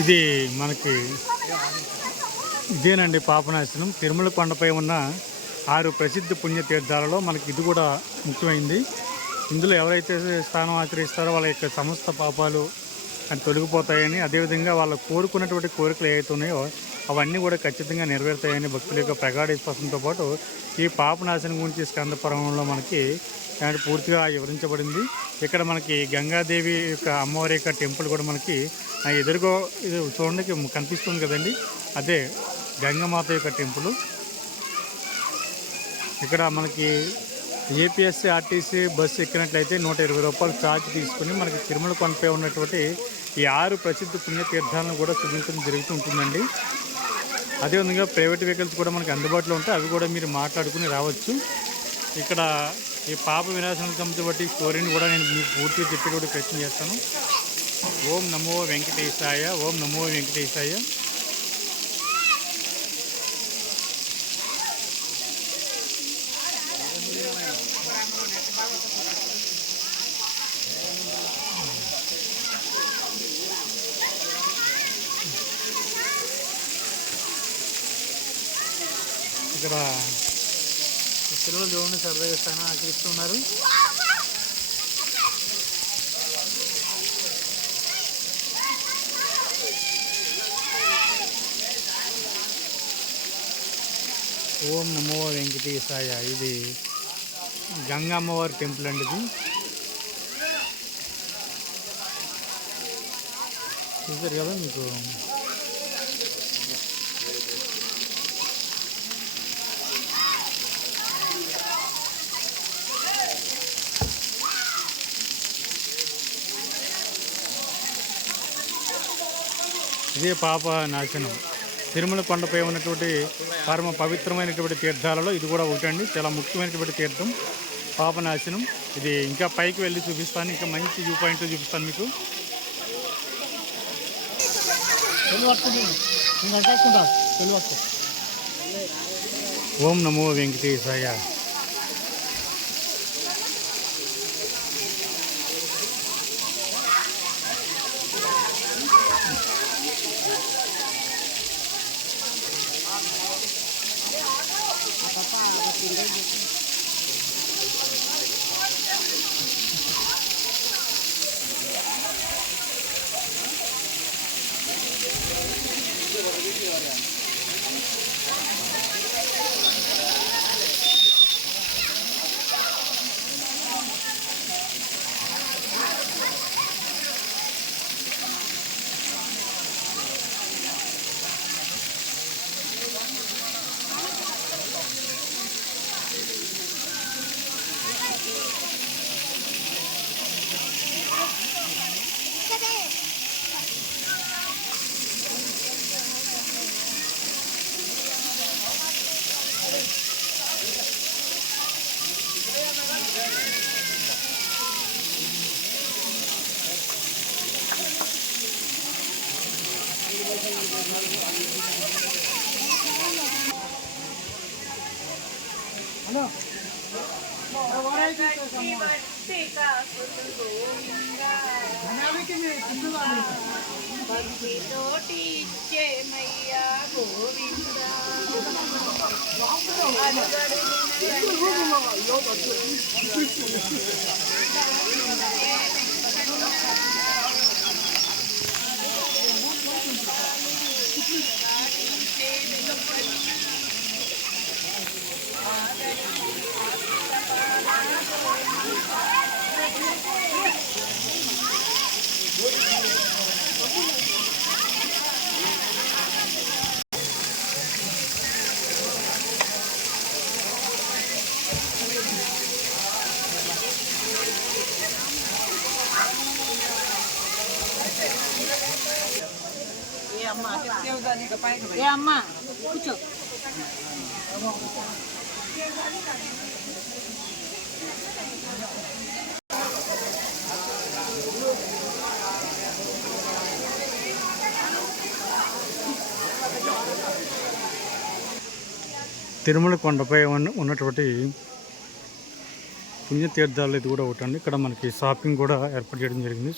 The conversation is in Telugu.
ఇది మనకి ఇదేనండి పాపనాశనం. తిరుమల కొండపై ఉన్న 6 ప్రసిద్ధ పుణ్యతీర్థాలలో మనకి ఇది కూడా ముఖ్యమైంది. ఇందులో ఎవరైతే స్థానం ఆచరిస్తారో వాళ్ళ యొక్క సమస్త పాపాలు అని తొలగిపోతాయని, అదేవిధంగా వాళ్ళు కోరుకున్నటువంటి కోరికలు ఏవైతే ఉన్నాయో అవన్నీ కూడా ఖచ్చితంగా నెరవేరుతాయని భక్తుల యొక్క ప్రగాఢ విశ్వాసంతో పాటు ఈ పాపనాశనం గురించి స్కంద పురాణంలో మనకి పూర్తిగా వివరించబడింది. ఇక్కడ మనకి గంగాదేవి యొక్క అమ్మవారి యొక్క టెంపుల్ కూడా మనకి ఎదురుగా ఇది చూడండి కనిపిస్తుంది కదండి, అదే గంగమాత యొక్క టెంపుల్. ఇక్కడ మనకి ఏపీఎస్సీ ఆర్టీసీ బస్సు ఎక్కినట్లయితే 120 రూపాయలు ఛార్జ్ తీసుకుని మనకి తిరుమల కొండపై ఉన్నటువంటి ఈ 6 ప్రసిద్ధ పుణ్యతీర్థాలను కూడా చూపించడం జరుగుతూ ఉంటుందండి. అదేవిధంగా ప్రైవేట్ వెహికల్స్ కూడా మనకి అందుబాటులో ఉంటాయి, అవి కూడా మీరు మాట్లాడుకుని రావచ్చు. ఇక్కడ ఈ పాప వినాశనానికి సంబంధించి స్టోరీని కూడా నేను మీకు పూర్తిగా చెప్పేటువంటి ప్రయత్నం చేస్తాను. ఓం నమో వెంకటేశాయ, ఓం నమో వెంకటేశాయ. ఇక్కడ పిల్లలు దేవుడిని సరదాగా స్థానం ఆచరిస్తున్నారు. ఓం నమో వెంకటేశాయ. ఇది గంగా అమ్మవారి టెంపుల్ అండి. ఇది చూసారు కదా మీకు. ఇదే పాప నాశనం. తిరుమల కొండపై ఉన్నటువంటి పరమ పవిత్రమైనటువంటి తీర్థాలలో ఇది కూడా ఒకటండి. చాలా ముఖ్యమైనటువంటి తీర్థం పాపనాశనం. ఇది ఇంకా పైకి వెళ్ళి చూపిస్తాను, ఇంకా మంచి వ్యూ పాయింట్ చూపిస్తాను మీకు. ఓం నమో వెంకటేశాయ. తోటి ఇచ్చేమయ్యా గోవిందా ఏ అమ్మా కూర్చో. తిరుమల కొండపై ఉన్నటువంటి పుణ్యతీర్థాలు ఇది కూడా ఒకటి అండి. ఇక్కడ మనకి షాపింగ్ కూడా ఏర్పాటు చేయడం జరిగింది.